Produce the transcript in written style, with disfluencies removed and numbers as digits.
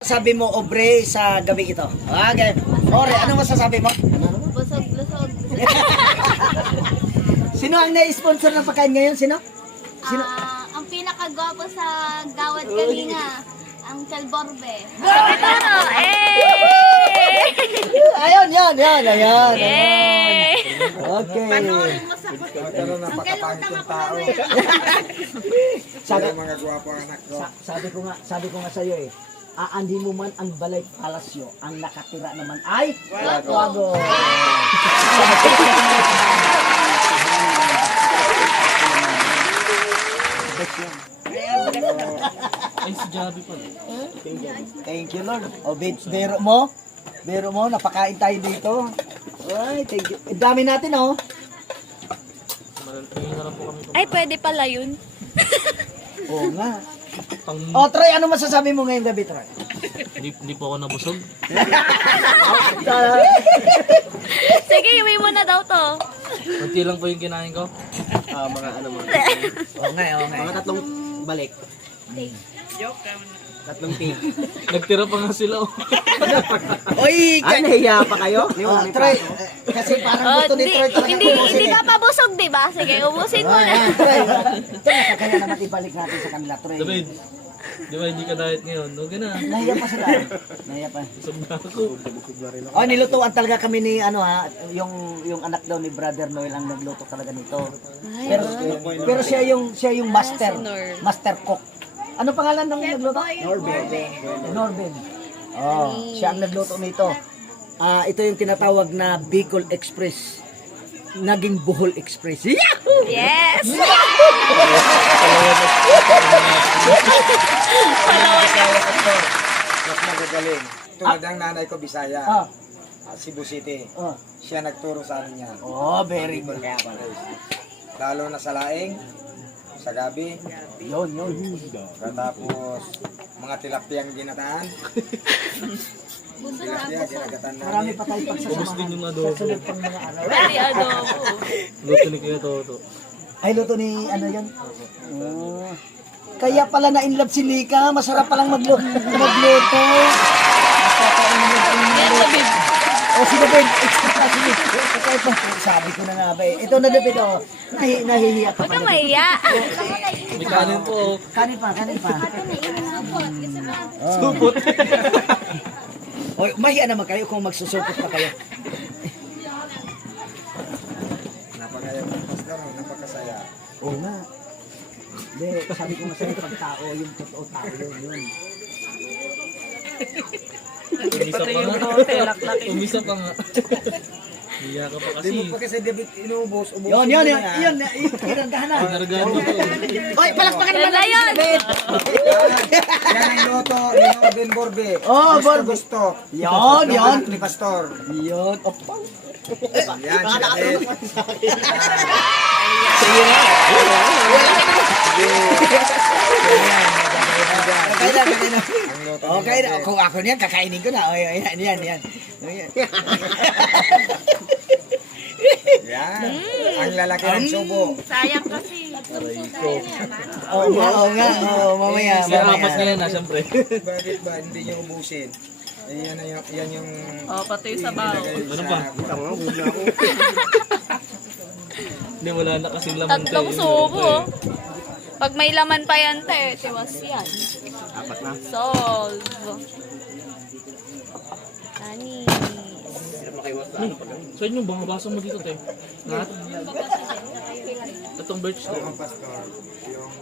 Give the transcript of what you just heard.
Sabi mo, obre, sa gabi ito. Okay. Ore, ano masasabi mo? Busog-lusog. Sino ang na-sponsor ng pagkain ngayon? Sino? Sino? Ang pinakagwapo sa Gawad Kalinga, ang Calborbe. Ayun, yan. Yay! Okay. Panoorin mo sa Ang kapangit yung tao. Sabi, Mga gwapo ang anak ko. sabi ko nga sa'yo eh, aandi mo man ang balay palasyo, ang nakatira naman ay wago. Ay, si Javi pa. Thank you, Lord. O, bero mo, napakain tayo dito. Ay, thank you. Ang dami natin, oh. Tingin na lang po kami. Ay, pwede pala yun. Oo nga. Pang, O, Troy, ano masasabi mo ngayong gabi, Troy? hindi po ako nabusog. Sige, iwi mo na daw to. Kunti lang po yung kinain ko. Mga ano mo. Oo nga. Mga tatlong balik. Tatlong team. Nagtira pa nga sila. Oh. Oy, Ay, nahiya pa kayo? Troy, kasi parang Oh, gusto ni Troy talaga hindi ubusin eh. ka pa busog, di ba? Sige, ubusin mo na. Troy, ito nakakaya naman ibalik natin sa kanila, Troy. David, di ba hindi ka diet ngayon? Huwag na. Nahiya pa sila. Nahiya pa. Busog na ako. Oh, nilutuan talaga kami ni yung anak daw ni Brother Noel ang nagluto talaga nito. Pero siya yung master, master cook. Ano pangalan ng nagluto? Norben. Oh, siya ang nagluto nito. Ito yung tinatawag na Bicol Express. Naging Bohol Express. Yahoo! Yes! Mas magagaling. Tulad ng nanay ko, Bisaya. Ah, Cebu City. oh. Siya nagturo sa amin yan. Oh, very good. Lalo na sa laing, sa gabi, Yun. tapos mga tilapiyang ginataan. Tilapia, ginagatan Marami namin. pa tayong Ubus din pagsasamahan yung sa adobo. sunod pang mga araw. Pwede adobo. Luto ni Kuya Toto. Ay, luto ni ano yan? Oh. Kaya pala na in love si Lika. Masarap palang magluto. Yan, David. O si David, extra pa si Lika. Sabi ko na nga ba eh. Ito na David, oh. Nahihiya ka Huwag pa. ka mahiya. May kanin po. Oh. Kanin pa. Supot. O, mahiya naman kayo kung magsusupot pa kayo. Napakaya ng pastor, napakasaya. Oo nga. Hindi, sabi ko nga sa'yo, pag tao, yung totoo tao yun. Umisa pa nga. Umisa pa nga. Hiya ka pa kasi. Hindi mo pa kasi David inubos. Yun. Irandahan na. Naragahan mo to. Oy, palakpakan Yan naman na natin si yun. David. Yan ang loto ni Norben Borbe. Oh, Borbe. Gusto. Yun. Ni Pastor. Yun. Opa. Yan, si David. Okay na. Ang loto ni Okay na. Norben. Kung ako niyan, kakainin ko na. O, yan. Yan. Ang lalaki ng subo. Sayang kasi. Oo nga. Oo, mamaya. Sirapas na yan ha, syempre. Bakit ba hindi niyo ubusin? Yan yung Oh, pati yung sabaw. Ano pa? Hindi, wala na kasing laman. Tatlong subo. Pag may laman pa yan, tiwas yan. apat na. Solve. Anis. Sa inyo, bangabasa mo dito, te. Lahat? Tatong birch. Ang pastor, yung